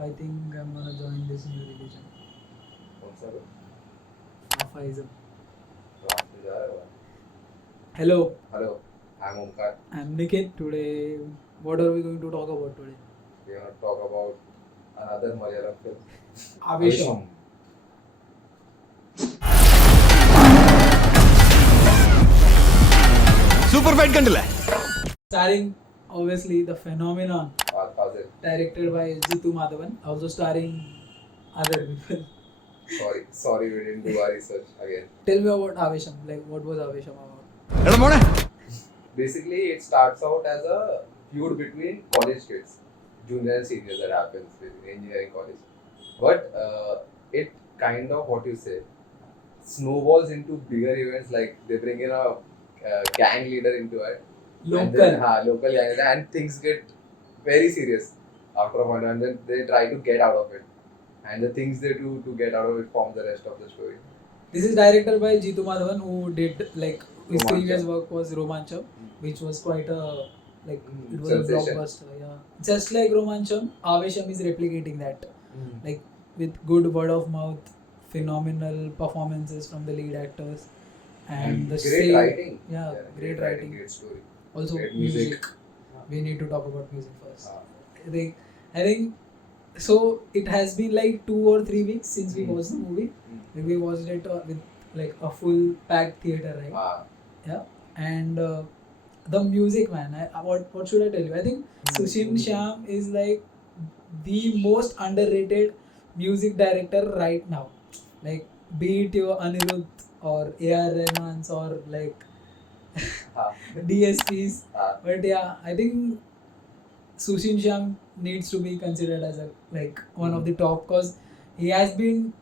I think I'm gonna join this new religion. Faisal. Hello. Hello, I'm Omkar. I'm Nikhit. Today, what are we going to talk about today? We are going to talk about another Malayalam film. Aavesham. Super fight kandile. Starring, obviously, the phenomenon. Fahadh Faasil. Directed by Jithu Madhavan. Also starring other people. Sorry, we didn't do our research again. Tell me about Aavesham. Like, what was Aavesham about? Eda mone. Basically, it starts out as a feud between college kids, junior and seniors, that happens in engineering college. But it kind of, what you say, snowballs into bigger events, like they bring in a gang leader into it. Local gang leader, and things get very serious after a point, and then they try to get out of it. And the things they do to get out of it form the rest of the story. This is directed by Jithu Madhavan, who did like his Romancham. previous work was Romancham, which was quite a it was sensation. a blockbuster. Yeah, just like Romancham, Aavesham is replicating that, like with good word of mouth, phenomenal performances from the lead actors, and the great writing. Yeah, great writing. Great story. Also great music. We need to talk about music first. I think. So it has been like 2 or 3 weeks since we watched the movie. Like we watched it with like a full packed theater, right? Yeah. And the music, man. What should I tell you? I think Sushin Shyam is like the most underrated music director right now. Like be it your Anirudh or A.R. Rahman's or like DSPs. But yeah, I think Sushin Shyam needs to be considered as one of the top, because he has been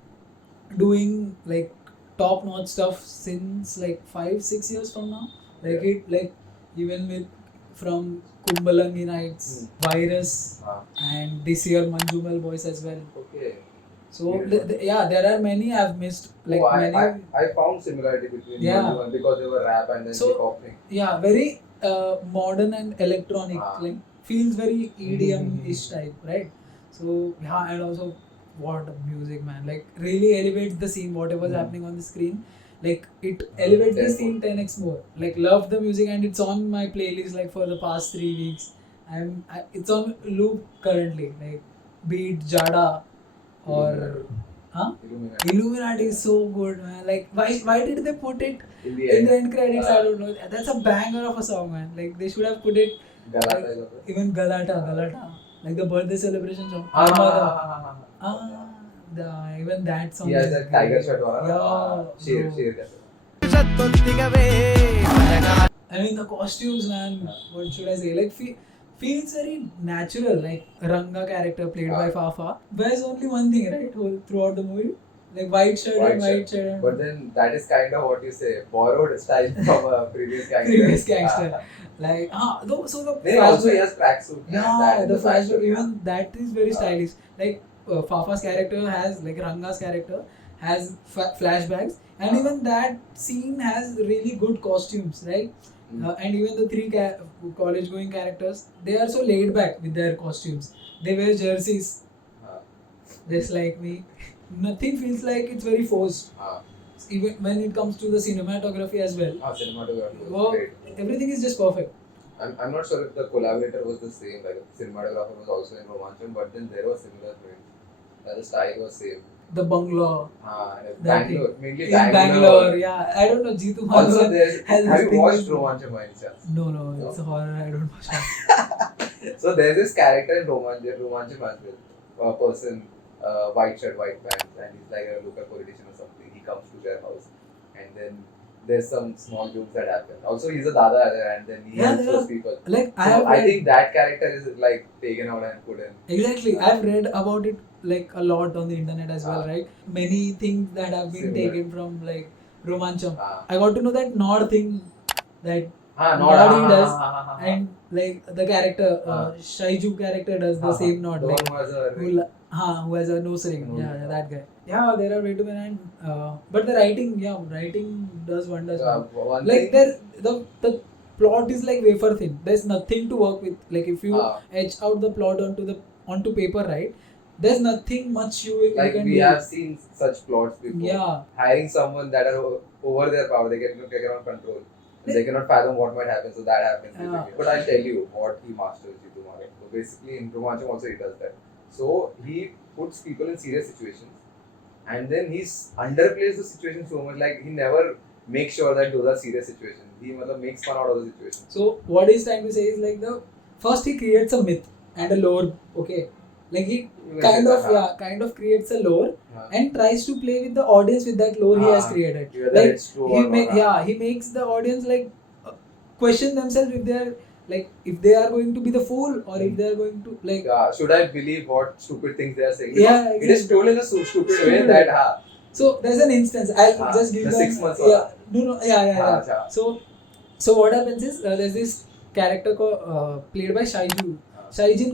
doing like top notch stuff since like 5-6 years from now. Even with from Kumbalangi Nights, Virus, and this year Manjumal Boys as well. Okay. So there are many I've missed. Like many. I found similarity between one because they were rap and then hip hop thing. Yeah, very modern and electronic. Like feels very EDM-ish type, right? So yeah, and also what music, man! Like really elevates the scene. Whatever's happening on the screen, like it elevates the scene 10x more. Like love the music, and it's on my playlist like for the past 3 weeks. It's on loop currently. Like be it Jada or Illuminati is so good, man. Like why did they put it in the end credits? I don't know. That's a banger of a song, man. Like they should have put it. Even Galata, like the birthday celebration song. Even that song. He has that tiger shirt on. Yeah. I mean the costumes, man. What should I say? Like feels very natural. Like Ranga character played by Fafa wears only one thing, right? Throughout the movie. Like white shirt. But then that is kind of what you say, borrowed style from a previous gangster. Like so the they also has tracksuit. Yeah, the flashback, even that is very stylish. Like Fafa's character has, like Ranga's character has flashbacks, and even that scene has really good costumes, right? And even the 3 college going characters, they are so laid back with their costumes. They wear jerseys, just like me. Nothing feels like it's very forced. Even when it comes to the cinematography as well. Cinematography was great. Everything is just perfect. I'm not sure if the collaborator was the same, like the cinematographer was also in Romancham, but then there was similar things. The style was same. The bungalow. Bangalore, mainly in Bangalore, yeah. I don't know, Jithu Madhavan. Also, have you watched Romancham by any chance? No, it's a horror, I don't watch. So there's this character in Romancham as well. A person, white shirt, white pants, and he's like a local politician or something. He comes to their house, and then there's some small jokes that happen. Also, he's a dada, and then he helps those people. Like I think that character is like taken out and put in. Exactly, I've read about it like a lot on the internet as well, right? Many things that have been taken from like Romancham. I got to know that Nod thing that Nod he does, and like the character Shaiju character does the same Nod, like who has a nose ring. Yeah, that guy. Yeah, there are way too many, but the writing does wonders. Like the plot is like wafer thin. There's nothing to work with. Like if you etch out the plot onto paper, right? there's nothing much you Like can we do. have seen such plots before. Yeah. Hiring someone that are over their power, they cannot control. They cannot fathom what might happen, so that happens. Basically. But I'll tell you what he masters, Jithu Madhavan. So basically, in Romancham also he does that. So he puts people in serious situations, and then he's underplays the situation so much. Like he never makes sure that those are serious situations. He makes fun out of the situation. So what he's trying to say is like the first he creates a myth and a lore. Okay, like he kind of creates a lore and tries to play with the audience with that lore he has created. Like it's true he makes the audience like question themselves if they are going to be the fool or if they are going to like. Should I believe what stupid things they are saying? Yeah, exactly. It is told in a stupid way that So there's an instance. I'll just give the you 6 months. So what happens is there's this character played by Sajin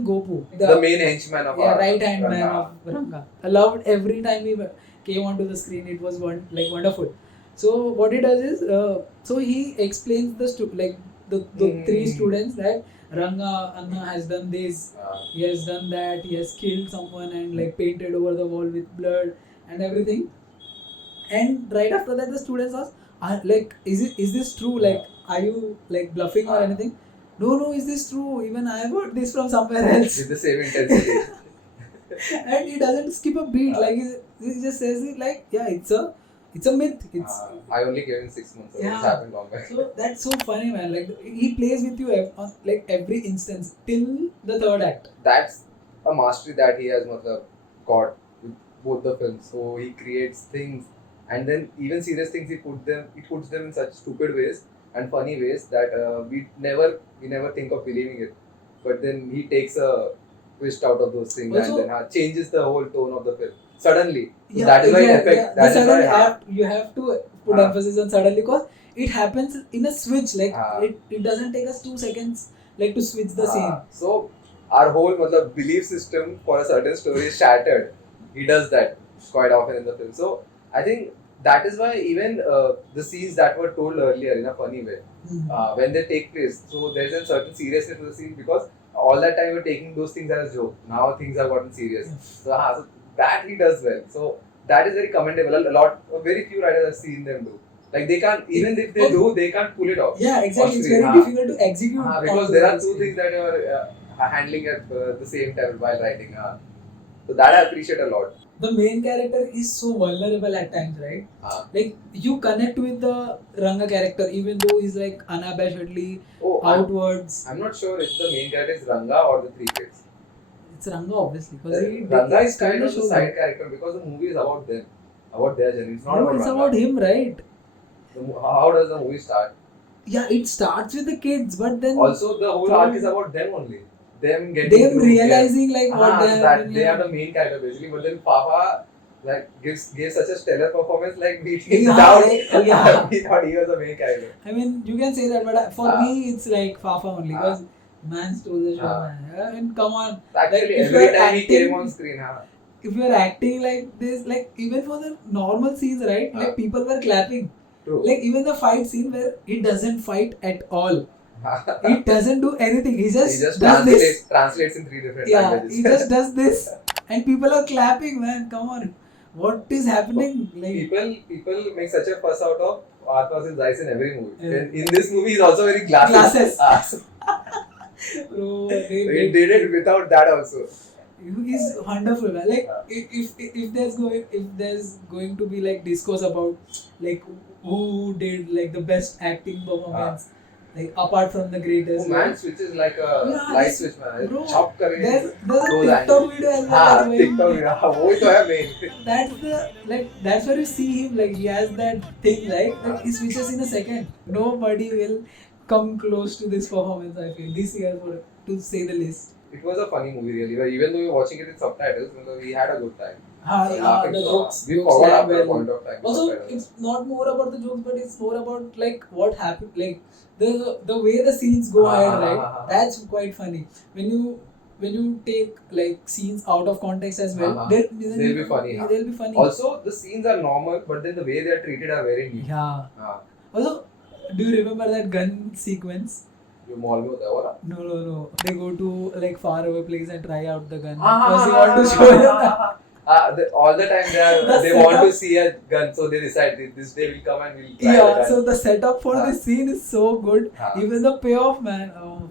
Gopu, the main henchman of right hand man of Ranga. I loved every time he came onto the screen. It was wonderful. So what he does is so he explains the three students that Ranga Anna has done this, he has done that, he has killed someone and like painted over the wall with blood and everything. And right after that, the students ask, is this true? Like, are you like bluffing or anything? No, is this true? Even I heard this from somewhere else. With the same intensity. And he doesn't skip a beat. Like he just says it like, yeah, it's a myth. I only gave him 6 months. It's happened long back. So that's so funny, man. Like he plays with you on like every instance till the third act. That's a mastery that he has got with both the films. So he creates things, and then even serious things he puts them in such stupid ways and funny ways that we never think of believing it. But then he takes a twist out of those things Also, and then changes the whole tone of the film suddenly. So that is why it affects. That is why you have to put emphasis on suddenly because it happens in a switch. Like it doesn't take us 2 seconds like to switch the scene. So our whole belief system for a certain story is shattered. He does that quite often in the film. So I think that is why even the scenes that were told earlier in a funny way, when they take place, so there's a certain seriousness to the scene because all that time we're taking those things as a joke. Now things have gotten serious. So that he does well. So that is very commendable. Very few writers have seen them do. Like they can't, even if they do, they can't pull it off. Yeah, exactly. It's very difficult to execute. Because there are two things that you are handling at the same time while writing. So that I appreciate a lot. The main character is so vulnerable at times, right? Like you connect with the Ranga character even though he's like unabashedly outwards. I'm not sure if the main character is Ranga or the three kids. It's Ranga obviously because Ranga is kind of a side character because the movie is about them, about their journey. It's not about it's Ranga. About him, right? How does the movie start? Yeah, it starts with the kids, but then also the whole arc is about them only. Them realizing what they are the main character basically, but then Papa gave such a stellar performance we thought he was the main character. I mean, you can say that, but for me it's like Fafa only because man stole the show, man. I mean, come on. Actually, every time he came on screen, if you're acting like this, like even for the normal scenes, right? Like people were clapping. True. Like even the fight scene where he doesn't fight at all. He doesn't do anything. He just translates in 3 different languages. He just does this, and people are clapping. Man, come on, what is happening? People make such a fuss out of Fahadh Faasil's eyes in every movie. And in this movie, he's also wearing glasses. Bro, they did it without that also. He's wonderful. Like if there's going to be like discourse about like who did like the best acting performance. Like apart from the greatest. Oh man, switches like a light switch man. Bro, chop there's a TikTok video as well. TikTok video. वो तो है main. That's where you see him he has that thing like he switches in a second. Nobody will come close to this performance. I feel this year to say the least. It was a funny movie really. But even though we were watching it with subtitles, we had a good time. The jokes. We forgot after a point of time. Also, it's not more about the jokes, but it's more about like what happened, like the way the scenes go ahead, right? That's quite funny. When you take like scenes out of context as well, they'll be funny. They'll be funny. Also, the scenes are normal, but then the way they are treated are very new. Yeah. Also, do you remember that gun sequence? जो mall में होता है वो ना? No. They go to like far away place and try out the gun हाँ, because they हाँ, want to हाँ, show हाँ, them. हाँ, हाँ. All the time The they want to setup- see a gun, so they decide this day will come and we'll try the Yeah, gun. so the setup for हाँ. this scene is so good. हाँ. Even the payoff, man. Oh,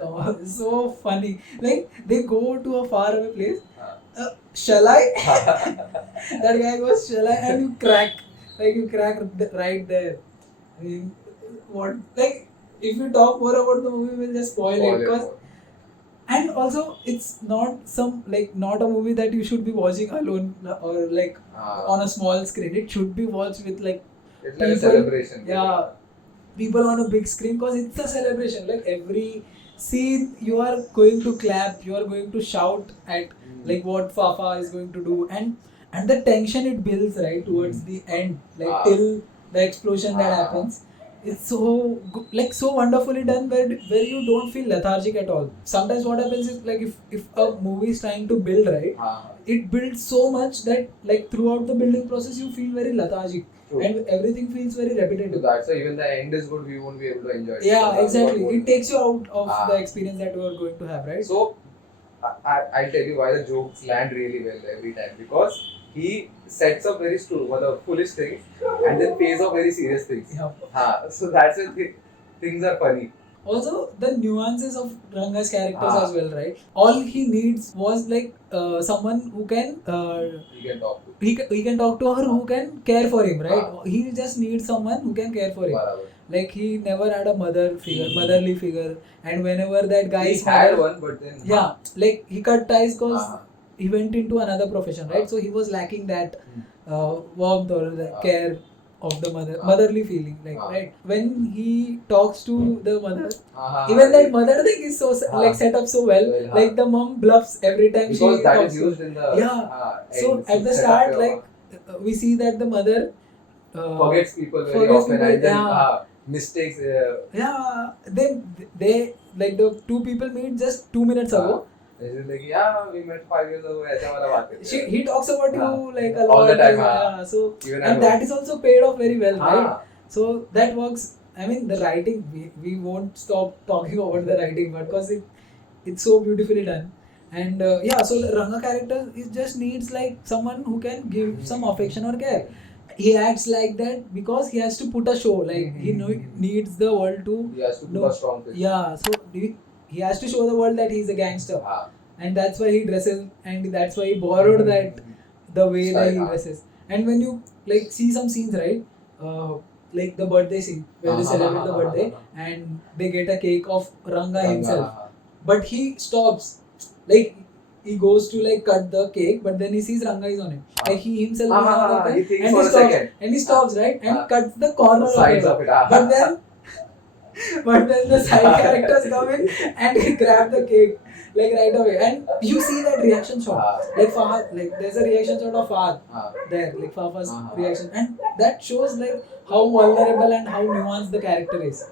come on, it's so funny. Like they go to a far away place. हाँ. Shall I? That guy goes, shall I? And you crack. Like you crack right there. I mean, what? Like if you talk more about the movie, we'll just spoil it. Because more. and also it's not not a movie that you should be watching alone or like on a small screen. It should be watched with like It's like a people- celebration. Yeah, people on a big screen because it's a celebration. Like every scene you are going to clap, you are going to shout at like what Fafa is going to do, and the tension it builds right towards the end, like till the explosion that happens. It's so like so wonderfully done where you don't feel lethargic at all. Sometimes what happens is like if a movie is trying to build right, it builds so much that like throughout the building process you feel very lethargic. True. And everything feels very repetitive. So that's why even the end is good, we won't be able to enjoy it. Yeah, exactly. What- It takes you out of the experience that you are going to have, right? So I'll tell you why the jokes land really well every time, because he sets up very foolish things and then pays off very serious things. Yeah. So that's why things are funny. Also, the nuances of Ranga's characters Ah. as well, right? All he needs was like someone who can He can talk to. he can talk to or who can care for him, right? He just needs someone who can care for him. Barabar. Like he never had a motherly figure, and whenever that guy's He had mother- one, but then yeah, like he cut ties because he went into another profession, right? So he was lacking that warmth or the care of the motherly feeling, like right when he talks to the mother. Even that mother thing is so like set up so well. Like the mom bluffs every time because she that talks is used in the so at the start, like we see that the mother forgets people very forgets often people, and then yeah. Mistakes. Yeah, they like the two people meet just 2 minutes ago. It's like, yeah, we met 5 years ago. ऐसा वाला बात करते हैं. He talks about you like a lot. All the time. Yeah, so Even and that is also paid off very well, right? So that works. I mean, the writing, we won't stop talking about the writing, but because it's so beautifully done. And yeah, so the Ranga character is just needs like someone who can give some affection or care. He acts like that because he has to put a show. Like he needs the world to. He has to put a strong face. Yeah, so he has to show the world that he's a gangster. And that's why he dresses, and that's why he borrowed that the way that he dresses. And when you like see some scenes, right, like the birthday scene where they celebrate the birthday and they get a cake of Ranga himself, but he stops, like he goes to like cut the cake, but then he sees Ranga is on it, like he himself is on the he cake, thinks and for he a stops, second. and he stops, right, and cuts the corner Sides of of it, it. but then. But then the side characters come in and they grab the cake like right away, and you see that reaction shot. Like Fahad, like there's a reaction shot of Fahad there, like Fafa's reaction, and that shows like how vulnerable and how nuanced the character is.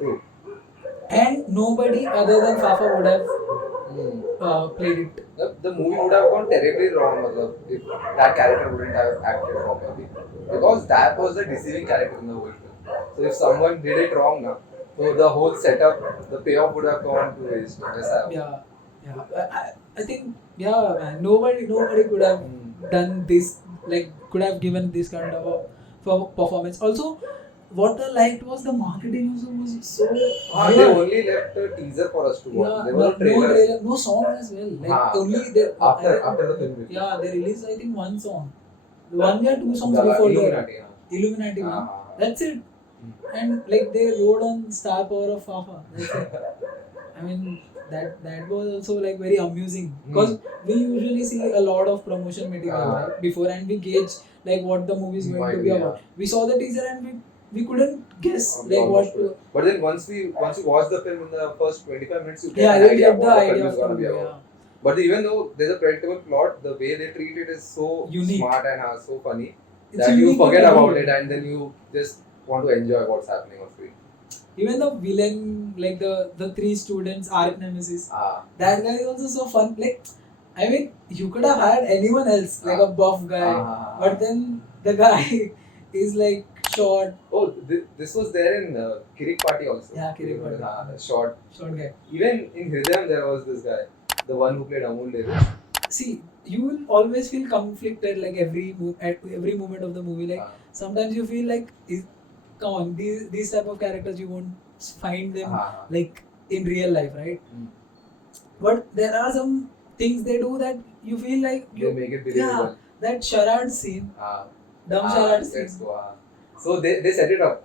And nobody other than Fafa would have played it. The movie would have gone terribly wrong if that character wouldn't have acted properly, because that was the deceiving character in the whole film. So if someone did it wrong now, so the whole setup, the payoff would have gone to waste. Yeah. I think man. Nobody could have done this. Like could have given this kind of a performance. Also, what I liked was the marketing also was so. They only left a teaser for us to watch. Yeah, there was no trailer, no song as well. Like only the after the film. Yeah, they released I think one song, 1 or 2 songs before Illuminati one. That's it. And like they rode on star power of Fafa. That's it. I mean that was also like very amusing because we usually see a lot of promotion material right, before, and we gauge like what the movie is going to be about. We saw the teaser and we couldn't guess like what to. But then once you watch the film in the first 25 minutes, you get an idea the what idea the film is going to be about. about. But even though there's a predictable plot, the way they treat it is so unique, smart and so funny it's that you forget about it and then you just want to enjoy what's happening on screen. Even the villain, like the 3 students, arch nemesis, that guy is also so fun. Like, I mean, you could have hired anyone else, like a buff guy, but then the guy is like short. Oh, this was there in Kirik Party also. Yeah, Kirik Party. The short guy. Even in Hridayam there was this guy, the one who played Amul Davis. See, you will always feel conflicted like at every moment of the movie. Like sometimes you feel like, come on, these type of characters you won't find them like in real life, right? But there are some things they do that you feel like they make it believable. Yeah, that charade scene, dumb charade scene. So they set it up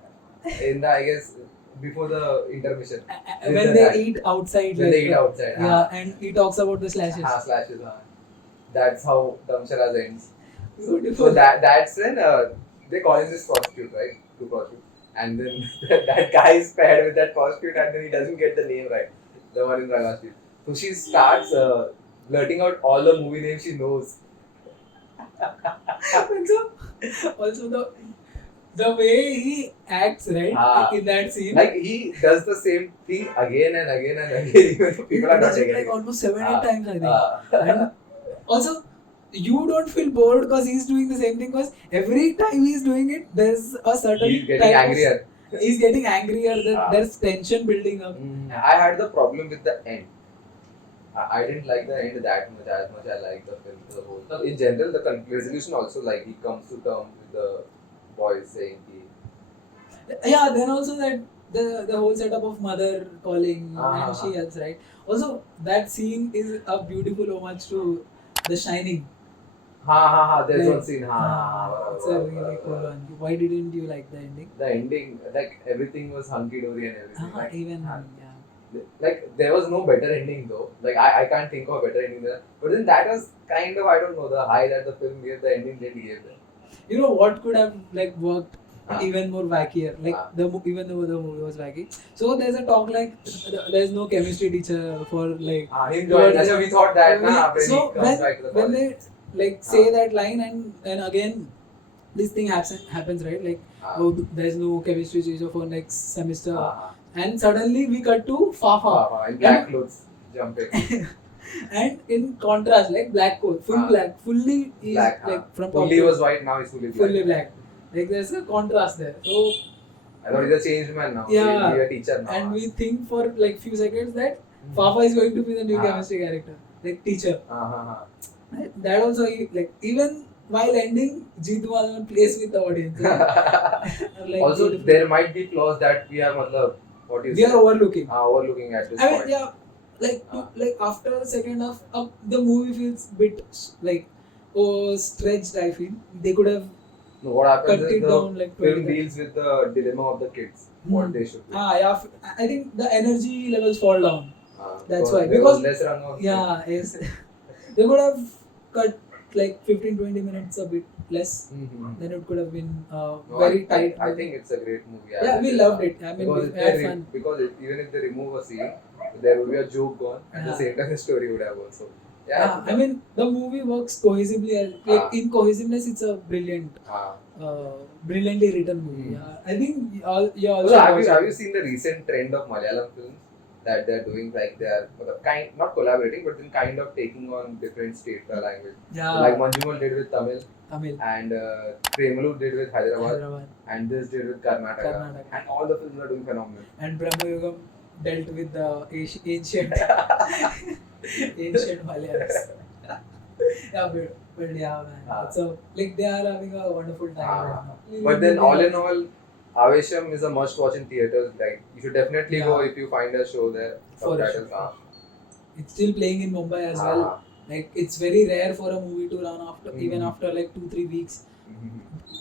in the, I guess, before the intermission. When they eat outside. When they eat outside. Yeah, and he talks about the slashes. Slashes. That's how dumb charade ends. Beautiful. So that's when they call him this prostitute, right? To prostitute. And then that guy is paired with that prostitute and then he doesn't get the name right. The one in Raga Street. So she starts blurting out all the movie names she knows. Also the way he acts, right, in that scene. Like he does the same thing again and again and again. Even though people are not taking like it. almost 7-8 times, I think. And also, you don't feel bored because he's doing the same thing, because every time he's doing it, there's a certain he's getting angrier. He's getting angrier. There's tension building up. I had the problem with the end. I didn't like the end that much as much I liked the film as a whole. In general, the resolution also, like he comes to terms with the boys saying yeah, then also that the whole setup of mother calling and she helps, right? Also, that scene is a beautiful homage to The Shining. There's one scene. It's a really cool one. Why didn't you like the ending? The ending, like everything was hunky dory and everything. Like, yeah. Like there was no better ending though. Like I can't think of a better ending there. But then that was kind of, I don't know, the high that the film gave, the ending didn't give it. You know what could have like worked even more wackier, like even though the movie was wacky. So there's a talk like there's no chemistry teacher for like. That's why we thought that. So when they like say that line and again this thing happens, right? Like there's no chemistry teacher for next semester, and suddenly we cut to Fafa in black clothes jumping. And in contrast, like black coat, fully is black, like from fully was white, now he's fully black. Like there's a contrast there. So I thought he's a changed man now. Yeah, he's a teacher now. And we think for like few seconds that Fafa is going to be the new chemistry character, like teacher. That also, like even while ending, Jithu Madhavan plays with the audience. Like, also, there might be flaws that we are, we are overlooking. Overlooking at this point. Yeah. Like after the second half, the movie feels bit like stretched. I feel they could have what happens cut is it down like film deals with the dilemma of the kids, what they should do. Yeah, I think the energy levels fall down. That's why, because less run on yes, they could have cut like 15-20 minutes a bit less. Then it could have been very tight. I think it's a great movie. Yeah, we loved it. I mean, we had fun. Because even if they remove a scene, there will be a joke gone. At the same time, the story would have also. Yeah, I mean, the movie works cohesively. Like in cohesiveness, it's a brilliant, brilliantly written movie. I think have you seen the recent trend of Malayalam films that they're doing? Like they're not collaborating, but then kind of taking on different state language. Yeah. Like Manjumal did with Tamil. And Premalu did with Hyderabad. And this did with Karnataka. And all the films are doing phenomenal. And Brahmayugam dealt with the ancient Malayalas. But yeah, man. So like they are having a wonderful time right now. But then all in all, Aavesham is a must watch in theaters. Like you should definitely go if you find a show there. It's still playing in Mumbai as well. Like it's very rare for a movie to run after even after like 2-3 weeks.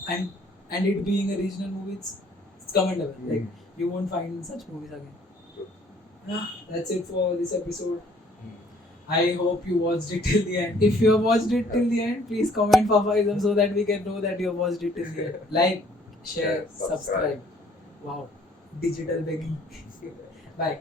And it being a regional movie, it's commendable. Like you won't find such movies again. Yeah, that's it for this episode. I hope you watched it till the end. If you have watched it till the end, please comment Fafaism so that we can know that you have watched it till the end. Like, share, subscribe. Wow, digital begging. Bye.